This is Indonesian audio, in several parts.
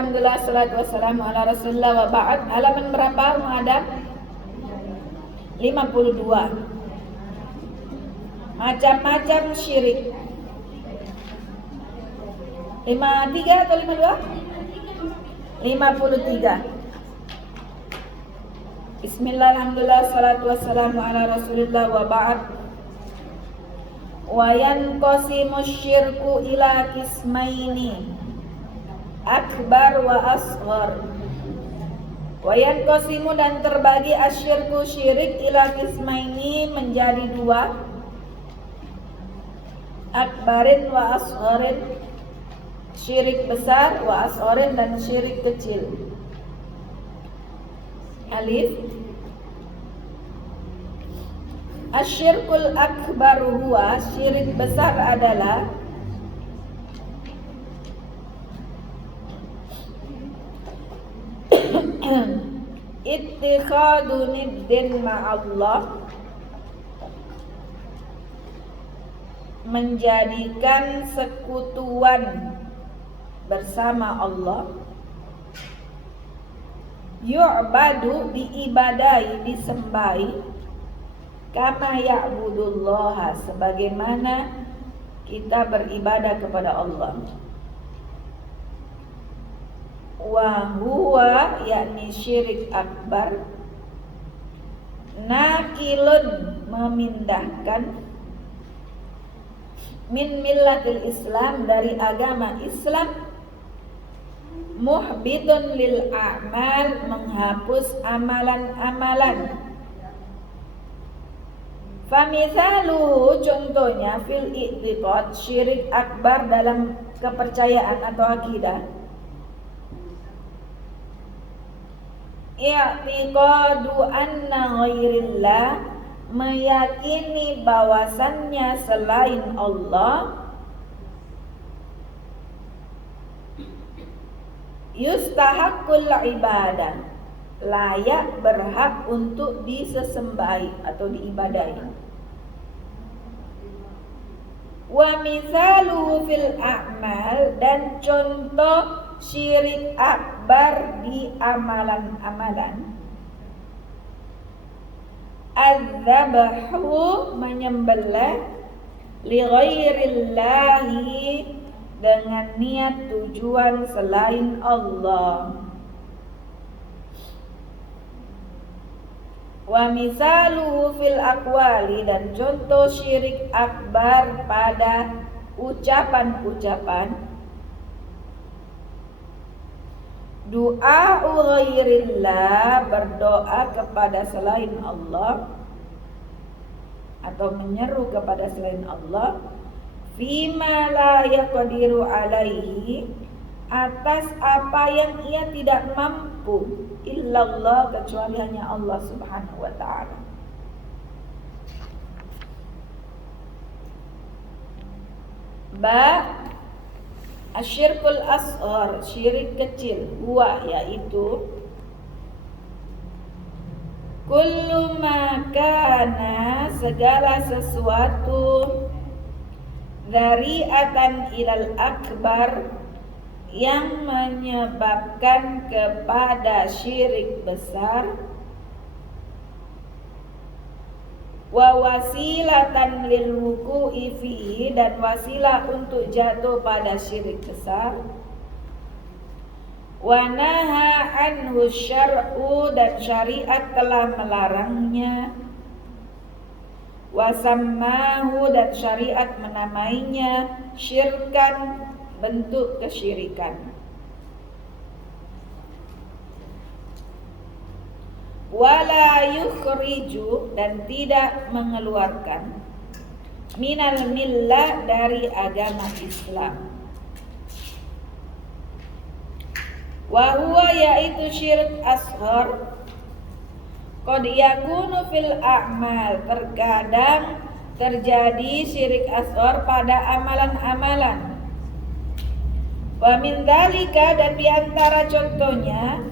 Alhamdulillah, salatu wassalamu ala rasulullah wa ba'd. Halaman berapa Mu'adam? 52. Macam-macam syirik. 53 atau 52? 53. Bismillah, alhamdulillah, salatu wassalamu ala rasulullah wa ba'd. Wa yanqasimu syirku ila qismaini, akbar wa asghar. Wa yanqasimu, dan terbagi asyirku syirik ila qismaini menjadi dua, akbarin wa asgharin, syirik besar, wa asgharin, dan syirik kecil. Alif. Asyirkul akbar huwa, syirik besar adalah ittikhadu niddin ma'allah, menjadikan sekutuan bersama Allah. Yu'badu, diibadai, disembahi, kama ya'budullaha, sebagaimana kita beribadah kepada Allah. Wa huwa, yakni syirik akbar, nakilun, memindahkan, min millatil Islam, dari agama Islam, muhbitun lil a'mal, menghapus amalan-amalan. Famithalu, contohnya, fil i'tiqad, syirik akbar dalam kepercayaan atau akidah, i'tiqadu anna ghairillah, meyakini bahwasannya selain Allah, yustahaqqul ibadah, layak, berhak untuk disesembahi atau diibadahi. Wa mithaluhu fil a'mal, dan contoh syirik akbar di amalan-amalan, adzabahu, menyembelih, li ghairillahi, dengan niat tujuan selain Allah. Wa misaluhu fil aqwali, dan contoh syirik akbar pada ucapan-ucapan, du'a ghairillah, berdoa kepada selain Allah atau menyeru kepada selain Allah, fima la yaqdiru alaihi, atas apa yang ia tidak mampu, illallah, kecuali hanya Allah subhanahu wa ta'ala. Ba, asyirkul asghar, syirik kecil, huwa, yaitu kullu ma kana, segala sesuatu, dzari'atan ilal akbar, yang menyebabkan kepada syirik besar, wa wasilatan lil wuqu'i fihi, dan wasilah untuk jatuh pada syirik besar, wa naha anhu syar'u, dan syariat telah melarangnya, wa sammahu, dan syariat menamainya syirkan, bentuk kesyirikan. Wala yukhriju, dan tidak mengeluarkan, minal millah, dari agama Islam. Wa huwa, yaitu syirik asghar, qad yakunu fil a'mal, terkadang terjadi syirik asghar pada amalan-amalan. Wa min dzalika, dan diantara contohnya,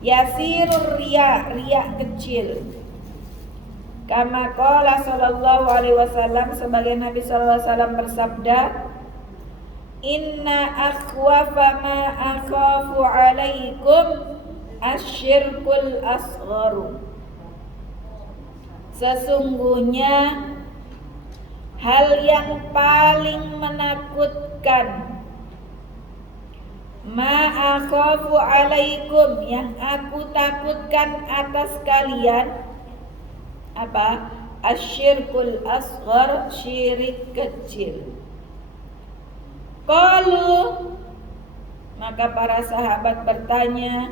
yasirur riya, riya kecil, kama qala sallallahu alaihi wasallam, sebagai Nabi sallallahu alaihi wasallam bersabda, Inna akhwafa ma akhafu alaikum asyirkul asgharu. Sesungguhnya hal yang paling menakutkan, ma akhafu alaikum, yang aku takutkan atas kalian, apa? Asyirkul asghar, syirik kecil. Qalu, maka para sahabat bertanya,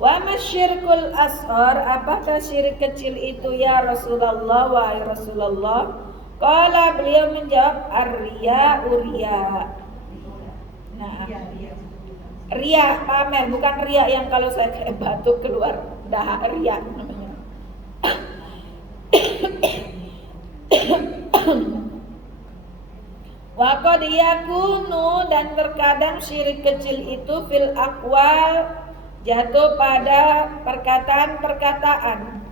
wa masyirkul asghar, apakah syirik kecil itu ya Rasulullah, wahai Rasulullah? Qala, beliau menjawab, ar-riya, uriya. Nah, riya pamer, bukan riya yang kalau saya kayak batuk keluar dahak, riya namanya. Wa qad yakunu, dan terkadang syirik kecil itu fil aqwal, jatuh pada perkataan-perkataan.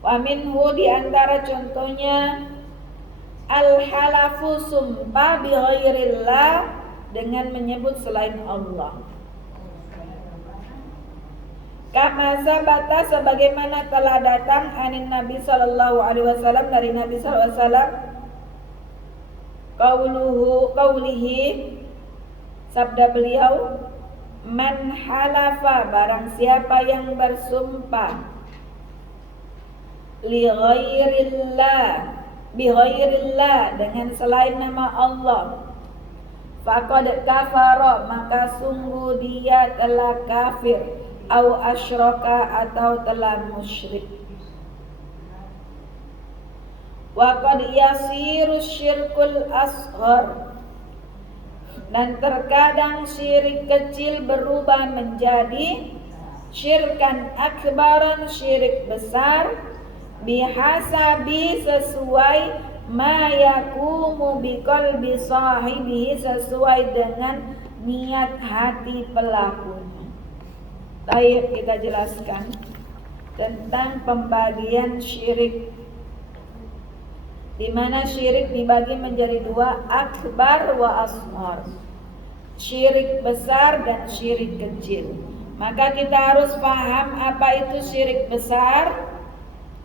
Wa minhu, di antara contohnya, al-halafu, sumpah bi ghairillah, dengan menyebut selain Allah. Kama sabata, sebagaimana telah datang anin Nabi sallallahu alaihi wasallam, dari Nabi sallallahu alaihi wasallam, qaulihi, sabda beliau, man halafa, barang siapa yang bersumpah, li ghairillah, bi ghairillah, dengan selain nama Allah, faqad kafara, maka sungguh dia telah kafir, au asyraka, atau telah musyrik. Wa qad yasiru syirkul asghar, dan terkadang syirik kecil berubah menjadi syirkan akbaran, syirik besar, bihasabi, sesuai, ma yakumu biqalbi sahibihi, sesuai dengan niat hati pelakunya. Baik, kita jelaskan tentang pembagian syirik, di mana syirik dibagi menjadi dua, akbar wa asghar, syirik besar dan syirik kecil. Maka kita harus paham apa itu syirik besar,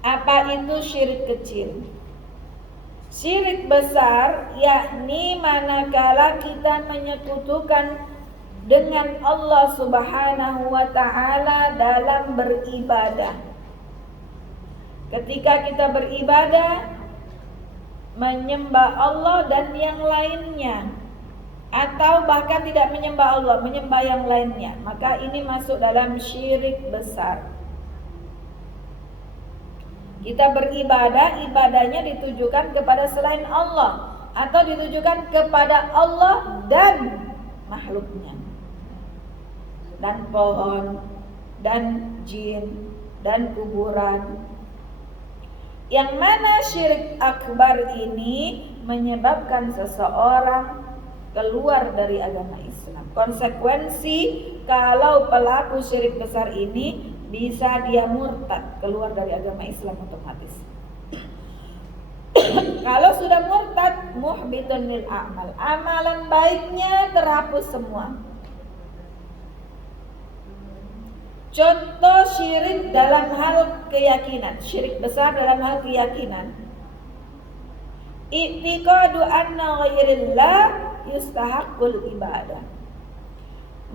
apa itu syirik kecil. Syirik besar yakni manakala kita menyekutukan dengan Allah Subhanahu wa ta'ala dalam beribadah. Ketika kita beribadah, menyembah Allah dan yang lainnya, atau bahkan tidak menyembah Allah, menyembah yang lainnya, maka ini masuk dalam syirik besar. Kita beribadah, ibadahnya ditujukan kepada selain Allah, atau ditujukan kepada Allah dan makhluknya, dan pohon, dan jin, dan kuburan. Yang mana syirik akbar ini menyebabkan seseorang keluar dari agama Islam. Konsekuensi kalau pelaku syirik besar ini, bisa dia murtad, keluar dari agama Islam otomatis. Kalau sudah murtad, muhbitun lil a'mal, amalan baiknya terhapus semua. Contoh syirik dalam hal keyakinan, syirik besar dalam hal keyakinan. I'tiqadu anna ghairillah yustahaqqul ibadah.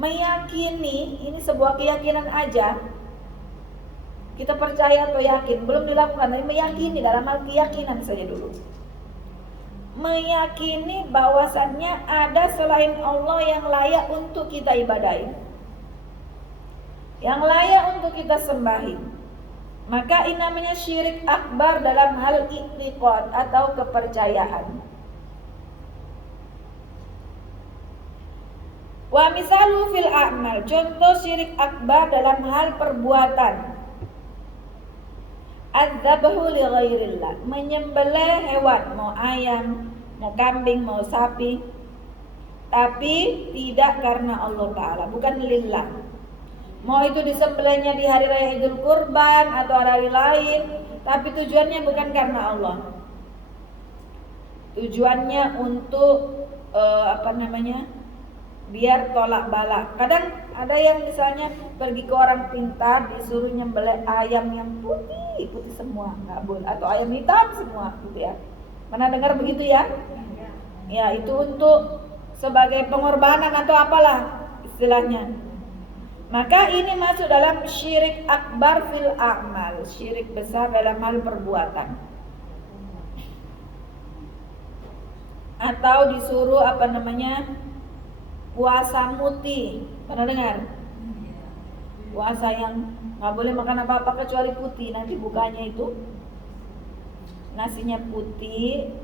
Meyakini, ini sebuah keyakinan aja. Kita percaya atau yakin, belum dilakukan, tapi meyakini dalam hal keyakinan saja dulu. Meyakini bahwasannya ada selain Allah yang layak untuk kita ibadahi, yang layak untuk kita sembahi. Maka ini namanya syirik akbar dalam hal i'tiqad atau kepercayaan. Wa misalu fil a'mal, contoh syirik akbar dalam hal perbuatan. Adzabahu li ghairillah, menyembelih hewan, mau ayam, mau kambing, mau sapi, tapi tidak karena Allah Ta'ala, bukan lillah. Mau itu disembelihnya di hari raya Idul Kurban atau hari lain, tapi tujuannya bukan karena Allah. Tujuannya untuk biar tolak bala. Kadang ada yang misalnya pergi ke orang pintar disuruh nyembelih ayam yang putih semua, nggak boleh, atau ayam hitam semua gitu ya. Pernah dengar begitu ya? Ya, itu untuk sebagai pengorbanan atau apalah istilahnya. Maka ini masuk dalam syirik akbar fil a'mal, syirik besar dalam hal perbuatan. Atau disuruh puasa muti. Pernah dengar? Puasa yang nggak boleh makan apa-apa kecuali putih. Nanti bukanya itu nasinya putih,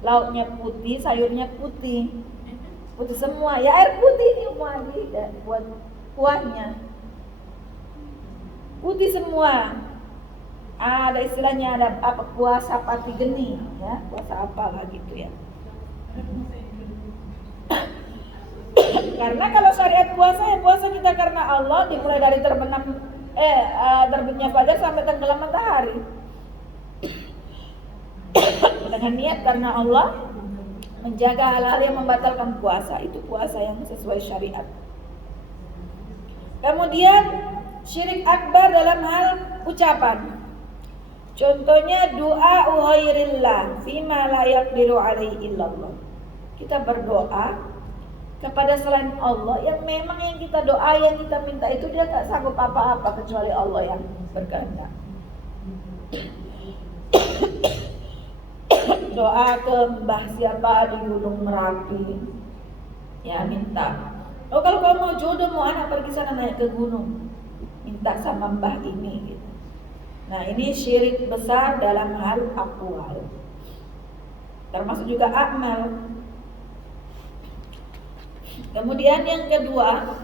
lauknya putih, sayurnya putih, putih semua. Ya air putih semua buat kuahnya putih semua. Ada istilahnya, ada apa, puasa pati geni ya, puasa apalah gitu ya. Karena kalau syariat puasa ya puasa kita karena Allah, dimulai dari terbitnya fajar sampai tenggelam matahari. Dengan niat karena Allah, menjaga hal-hal yang membatalkan puasa, itu puasa yang sesuai syariat. Kemudian syirik akbar dalam hal ucapan. Contohnya doa ughairillah fima la yaqdiru alaihi illallah. Kita berdoa kepada selain Allah yang memang yang kita doa, yang kita minta itu dia tak sanggup apa-apa kecuali Allah yang berkehendak. Doa ke Mbah siapa di Gunung Merapi, ya minta. Oh, kalau kamu mau jodoh, mau anak, pergi sana naik ke gunung, minta sama Mbah ini gitu. Nah, ini syirik besar dalam hal aqwal, termasuk juga amal. Kemudian yang kedua,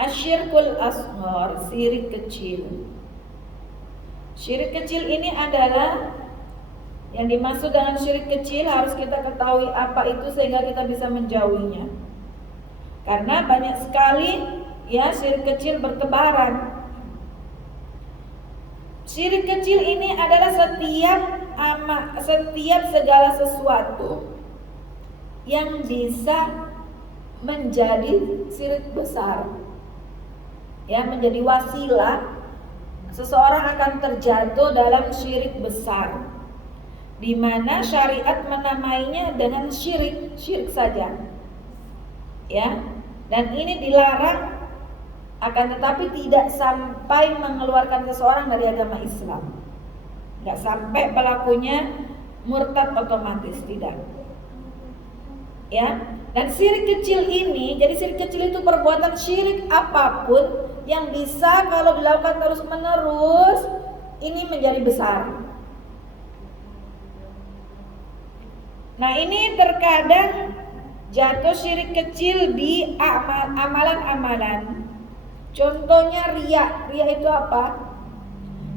asyirkul asghar, syirik kecil. Syirik kecil ini adalah yang dimaksud dengan syirik kecil, harus kita ketahui apa itu sehingga kita bisa menjauhinya. Karena banyak sekali ya syirik kecil bertebaran. Syirik kecil ini adalah setiap segala sesuatu yang bisa menjadi syirik besar, ya, menjadi wasilah seseorang akan terjatuh dalam syirik besar, di mana syariat menamainya dengan syirik saja, ya. Dan ini dilarang, akan tetapi tidak sampai mengeluarkan seseorang dari agama Islam, nggak sampai pelakunya murtad otomatis, tidak. Ya, dan syirik kecil ini, jadi syirik kecil itu perbuatan syirik apapun yang bisa kalau dilakukan terus menerus ini menjadi besar. Nah, ini terkadang jatuh syirik kecil di amalan-amalan. Contohnya riya. Riya itu apa?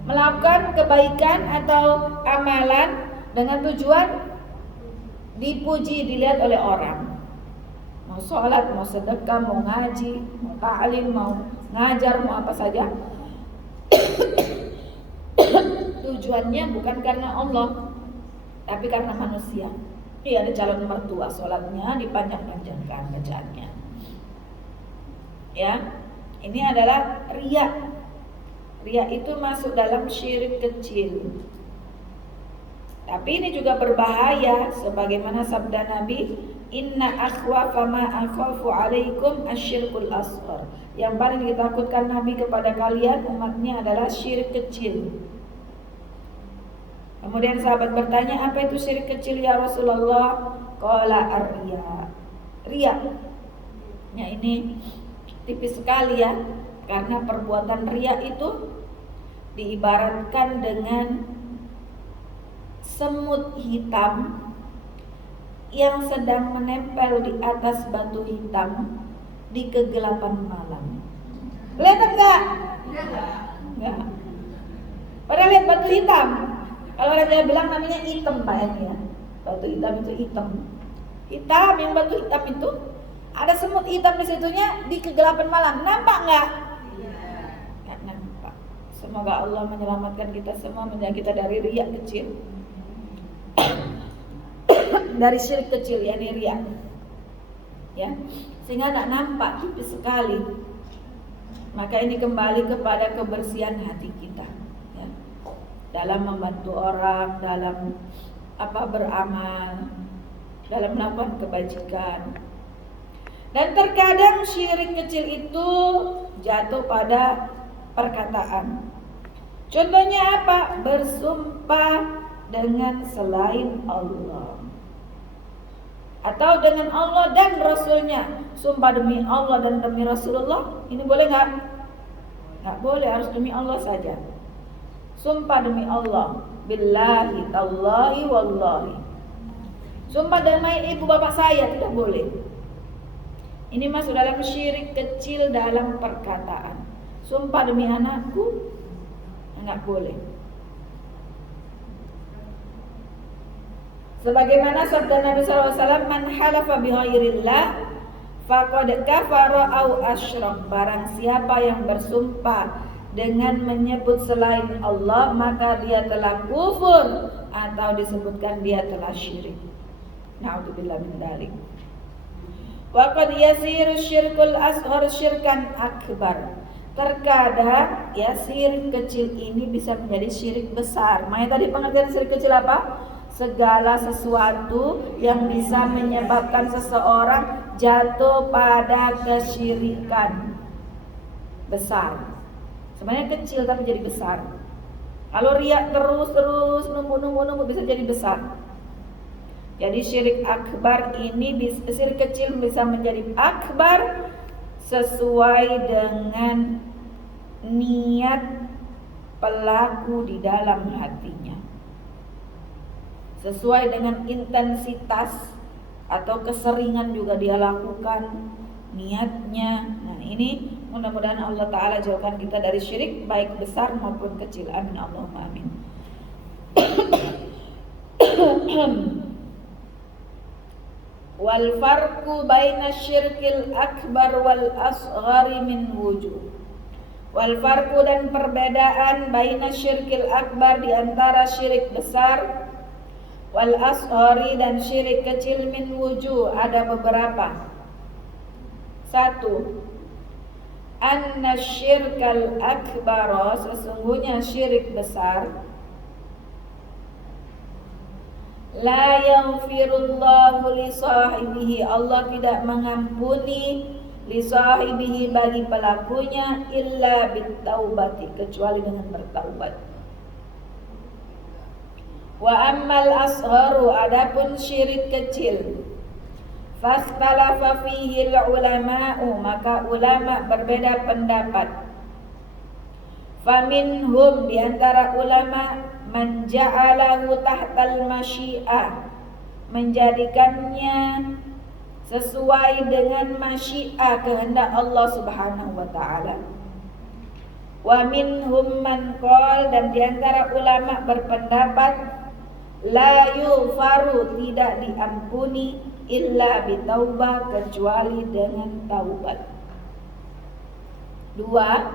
Melakukan kebaikan atau amalan dengan tujuan dipuji, dilihat oleh orang. Mau sholat, mau sedekah, mau ngaji, mau ta'lim, mau ngajar, mau apa saja. Tujuannya bukan karena Allah, tapi karena manusia. Ada calon mertua, sholatnya dipanjang-panjangkan bacaannya. Ya, ini adalah riya. Riya itu masuk dalam syirik kecil. Tapi ini juga berbahaya, sebagaimana sabda Nabi, inna akhwafa ma akhafu alaikum asyirkul asghar. Yang paling ditakutkan Nabi kepada kalian umatnya adalah syirik kecil. Kemudian sahabat bertanya, apa itu syirik kecil ya Rasulullah? Qala ar-riya. Riya. Ya, ini tipis sekali ya, karena perbuatan riya itu diibaratkan dengan semut hitam yang sedang menempel di atas batu hitam di kegelapan malam. Kelihatan enggak? Enggak. Pernah lihat batu hitam? Kalau Raja bilang namanya hitam Pak ya. Batu hitam itu hitam. Hitam, yang batu hitam itu ada semut hitam di situnya di kegelapan malam. Nampak enggak? Enggak nampak. Semoga Allah menyelamatkan kita semua, menjaga kita dari riya kecil. dari syirik kecil, yakni riya. Ya, sehingga tidak nampak, tipis sekali. Maka ini kembali kepada kebersihan hati kita, ya. Dalam membantu orang, dalam beramal, dalam melakukan kebajikan. Dan terkadang syirik kecil itu jatuh pada perkataan. Contohnya apa? Bersumpah dengan selain Allah, atau dengan Allah dan Rasulnya. Sumpah demi Allah dan demi Rasulullah, ini boleh nggak? Nggak boleh, harus demi Allah saja. Sumpah demi Allah, billahi tallahi wallahi. Sumpah demi ibu bapak saya, tidak boleh. Ini masuk dalam syirik kecil dalam perkataan. Sumpah demi anakku, nggak boleh. Sebagaimana sabda Nabi SAW, man halafa bighairillah faqad kafara au asyrak. Barang siapa yang bersumpah dengan menyebut selain Allah, maka dia telah kufur, atau disebutkan dia telah syirik. Na'udzubillah min dzalik. Wa qad yasiru syirkul asghar syirkan akbar. Terkadang ya syirik kecil ini bisa menjadi syirik besar. Makanya tadi pengertian syirik kecil apa? Segala sesuatu yang bisa menyebabkan seseorang jatuh pada kesyirikan besar. Sebenarnya kecil tapi jadi besar. Kalau riak terus numpuk bisa jadi besar. Jadi syirik akbar ini, syirik kecil bisa menjadi akbar sesuai dengan niat pelaku di dalam hatinya, sesuai dengan intensitas atau keseringan juga dia lakukan niatnya. Nah ini mudah-mudahan Allah Ta'ala jauhkan kita dari syirik baik besar maupun kecil. Amin Allahumma amin. Wal farqu baina syirkil akbar wal asghari min wujuh. Wal farqu, dan perbedaan baina syirkil akbar, di antara syirik besar, wal asghari, dan syirik kecil, min wujuh, ada beberapa. Satu, anna syirkal akbar, sesungguhnya syirik besar, la yaghfirullahu li sahibihi, Allah tidak mengampuni li sahibihi, bagi pelakunya, illa bitaubati, kecuali dengan bertaubat. Wa ammal asgharu, adapun syirik kecil, fastalafa fihi ulama'u, maka ulama berbeda pendapat. Faminhum, di antara ulama, man ja'alahu tahtal masyiah, menjadikannya sesuai dengan masyiah, kehendak Allah Subhanahu wa taala. Wa minhum man qala, dan di antara ulama berpendapat, la yughfaru, tidak diampuni, illa bitaubah, kecuali dengan taubat. Dua,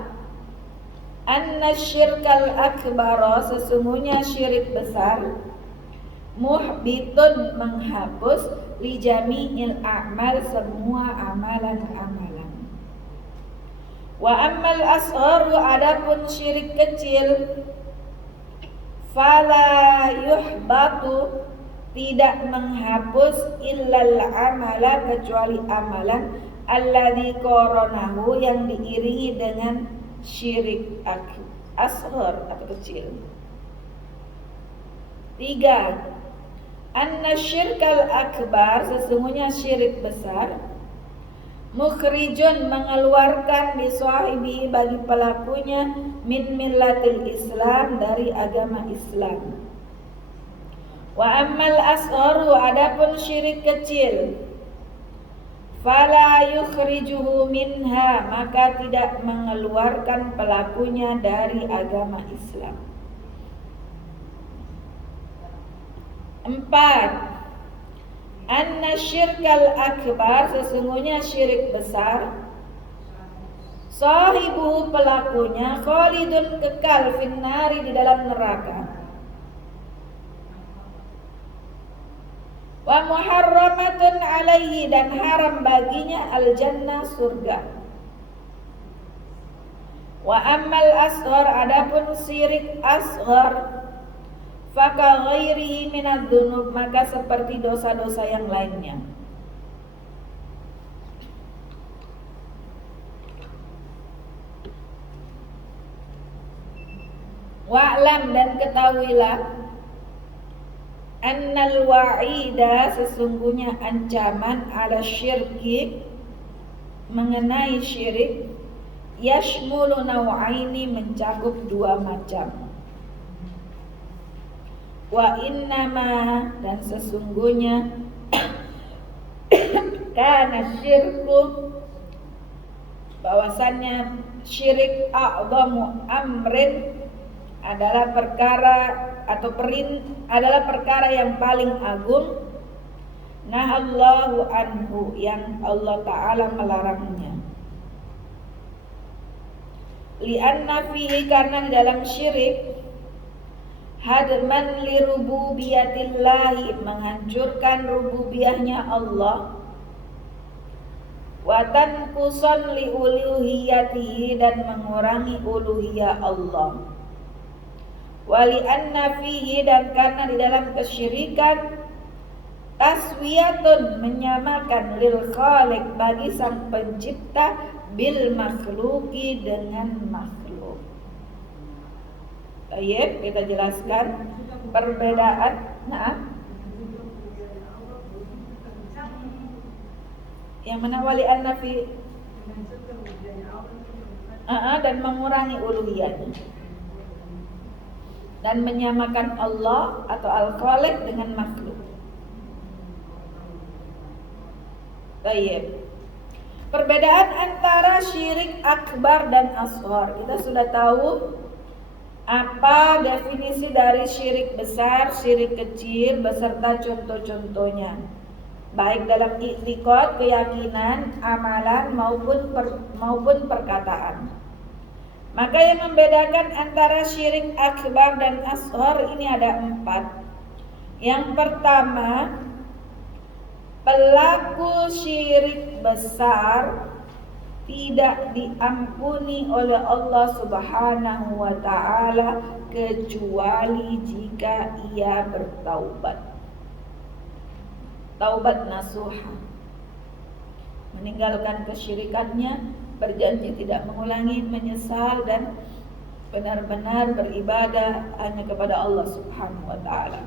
anna syirkal akbar, sesungguhnya syirik besar, muhbitun, menghapus, li jami'il a'mal, semua amalan-amalan. Wa ammal asgharu, adapun syirik kecil, fala yuhbatu, tidak menghapus, illal amala, kecuali amalan, alladzi qaranahu, yang diiringi dengan syirik asghar atau kecil. Tiga, anna syirkal akbar, sesungguhnya syirik besar, mukhrijun, mengeluarkan, li sahibi, bagi pelakunya, min millatil Islam, dari agama Islam. Wa ammal asgharu, adapun syirik kecil, fala yukhrijuhu minha, maka tidak mengeluarkan pelakunya dari agama Islam. Empat, anna syirkal akbar, sesungguhnya syirik besar, sahibu, pelakunya, khalidun, kekal, finnari, di dalam neraka. Wa muharramatun alaihi, dan haram baginya al-jannah, surga. Wa ammal asghar, adapun syirik asghar, faka ghairihi minadz dzunub, maka seperti dosa-dosa yang lainnya. Wa'lam, dan ketahuilah, annal wa'ida, sesungguhnya ancaman, ala syirki, mengenai syirik, yashmulu naw'aini, mencakup dua macam. Wa innama, dan sesungguhnya, kana syirku, bahwasannya syirik, a'zamu amrin, adalah perkara atau adalah perkara yang paling agung, nahallahu anhu, yang Allah Ta'ala melarangnya. Li'anna fihi, karena di dalam syirik, hadman li rububiyatillahi, menghancurkan rububiyahnya Allah, wa tanqusan li uluhiyatihi, dan mengurangi uluhiyah Allah. Wali anna fihi, dan karena di dalam kesyirikan, taswiyatun, menyamakan, lil khaliq, bagi sang pencipta, bil makhluki, dengan makhluk. Baik, kita jelaskan perbedaan. Yang mana wali anna fi, dan mengurangi uluhiyahnya, dan menyamakan Allah atau Al-Khaliq dengan makhluk. Baik. Perbedaan antara syirik akbar dan asghar. Kita sudah tahu apa definisi dari syirik besar, syirik kecil, beserta contoh-contohnya, baik dalam i'tiqad, keyakinan, amalan, maupun perkataan. Maka yang membedakan antara syirik akbar dan asghar ini ada 4. Yang pertama, pelaku syirik besar tidak diampuni oleh Allah Subhanahu wa Ta'ala kecuali jika ia bertaubat. Taubat nasuha, meninggalkan kesyirikannya, berjanji tidak mengulangi, menyesal, dan benar-benar beribadah hanya kepada Allah Subhanahu wa Ta'ala.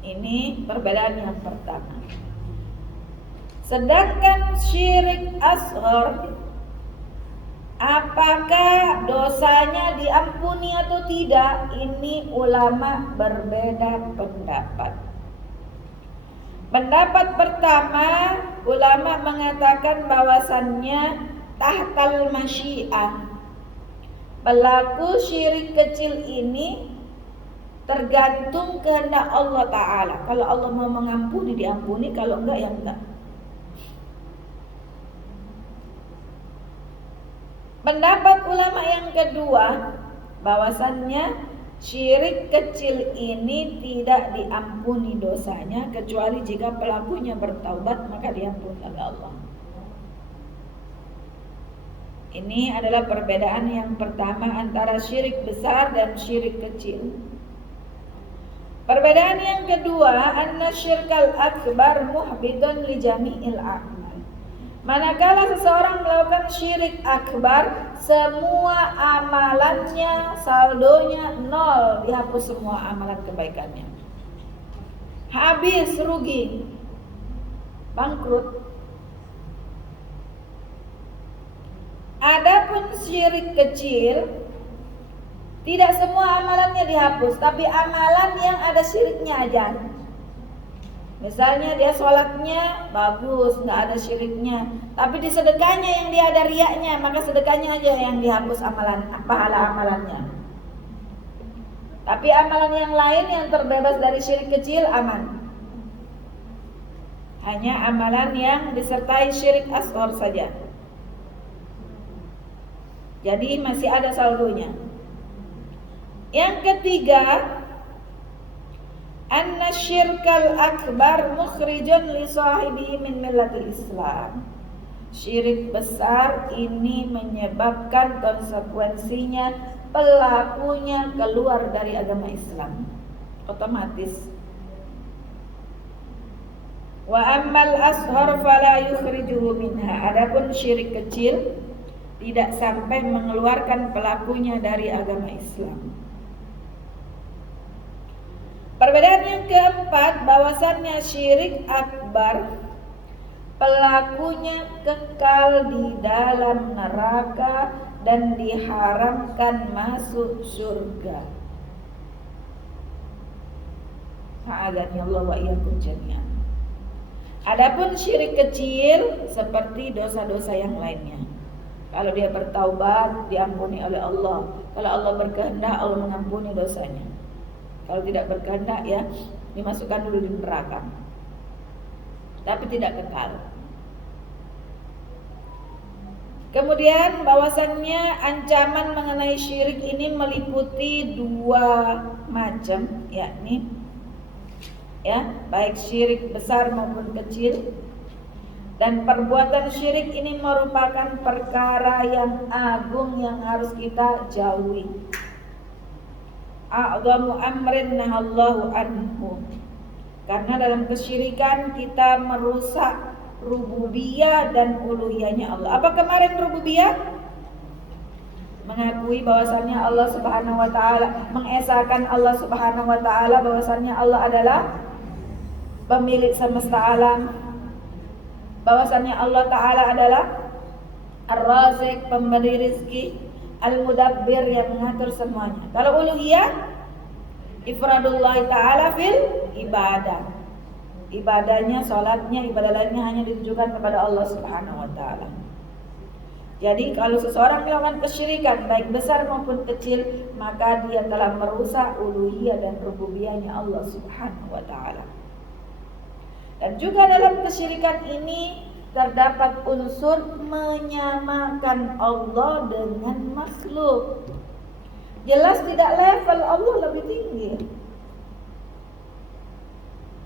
Ini perbedaan yang pertama. Sedangkan syirik asghar, apakah dosanya diampuni atau tidak? Ini ulama berbeda pendapat. Pendapat pertama, ulama mengatakan bahwasannya tahtal masyiah. Pelaku syirik kecil ini tergantung kehendak Allah Ta'ala. Kalau Allah mau mengampuni, diampuni. Kalau enggak, ya enggak. Pendapat ulama yang kedua, bahwasannya syirik kecil ini tidak diampuni dosanya kecuali jika pelakunya bertaubat, maka diampuni oleh Allah. Ini adalah perbedaan yang pertama antara syirik besar dan syirik kecil. Perbedaan yang kedua, anna syirkal akbar muhbitun li jami'il a'mal. Manakala seseorang melakukan syirik akbar, semua amalannya, saldonya 0, dihapus semua amalan kebaikannya. Habis, rugi, bangkrut. Adapun syirik kecil, tidak semua amalannya dihapus, tapi amalan yang ada syiriknya aja. Misalnya dia sholatnya bagus, nggak ada syiriknya, tapi di sedekahnya yang dia ada riyaknya, maka sedekahnya aja yang dihapus pahala amalannya. Tapi amalan yang lain yang terbebas dari syirik kecil aman. Hanya amalan yang disertai syirik asghar saja. Jadi masih ada saldonya. Yang ketiga, anna syirkal akbar mukhrijun li sahibihi min millatil Islam. Syirik besar ini menyebabkan konsekuensinya pelakunya keluar dari agama Islam otomatis. Wa ammal ashar fala yukhrijuhu minha. Adapun syirik kecil tidak sampai mengeluarkan pelakunya dari agama Islam. Perbedaan yang keempat, bahwasannya syirik akbar pelakunya kekal di dalam neraka dan diharamkan masuk surga. A'adzani Allah wa iyyakum jami'an. Adapun syirik kecil seperti dosa-dosa yang lainnya. Kalau dia bertaubat, diampuni oleh Allah. Kalau Allah berkehendak, Allah mengampuni dosanya. Kalau tidak berkehendak, ya dimasukkan dulu di neraka. Tapi tidak kekal. Kemudian bahwasannya ancaman mengenai syirik ini meliputi dua macam, yakni baik syirik besar maupun kecil. Dan perbuatan syirik ini merupakan perkara yang agung yang harus kita jauhi. A'dhamu amrin nahallahu anhu. Karena dalam kesyirikan kita merusak rububiyah dan uluhiyahnya Allah. Apa kemarin rububiyah? Mengakui bahwasannya Allah Subhanahu wa taala, mengesahkan Allah Subhanahu wa taala bahwasannya Allah adalah pemilik semesta alam, bahwasannya Allah Ta'ala adalah Ar-Razik, pemberi rizki, Al-Mudabbir, yang mengatur semuanya. Kalau uluhiyah, ifradullah Ta'ala fil ibadah. Ibadahnya, sholatnya, ibadah lainnya hanya ditujukan kepada Allah Subhanahu wa Ta'ala. Jadi kalau seseorang melakukan kesyirikan baik besar maupun kecil, maka dia telah merusak uluhiyah dan rububiyahnya Allah Subhanahu wa Ta'ala. Dan juga dalam kesyirikan ini terdapat unsur menyamakan Allah dengan makhluk. Jelas tidak level Allah lebih tinggi.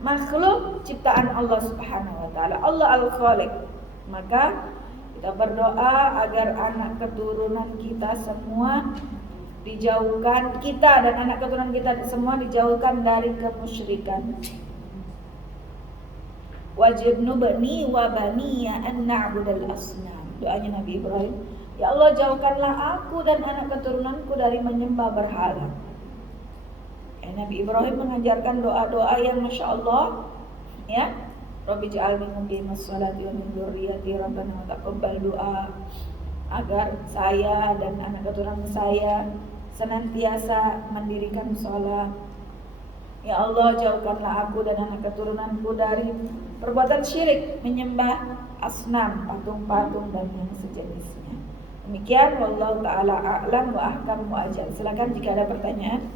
Makhluk ciptaan Allah Subhanahu wa taala, Allah Al-Khaliq. Maka kita berdoa agar anak keturunan kita semua dijauhkan, kita dan anak keturunan kita semua dijauhkan dari kemusyrikan. Wajibnubni wa baniya an na'budal asnam. Doanya Nabi Ibrahim, ya Allah jauhkanlah aku dan anak keturunanku dari menyembah berhala. Nabi Ibrahim mengajarkan doa-doa yang Masya Allah, ya. Rabbi ja'alni muqimas sholati wa min dzurriyyati rabbana wa taqabbal doa, agar saya dan anak keturunan saya senantiasa mendirikan sholat. Ya Allah jauhkanlah aku dan anak keturunanku dari perbuatan syirik, menyembah asnam, patung-patung dan yang sejenisnya. Demikian wallahu taala a'lam wa ahkam wa ajal. Silakan jika ada pertanyaan.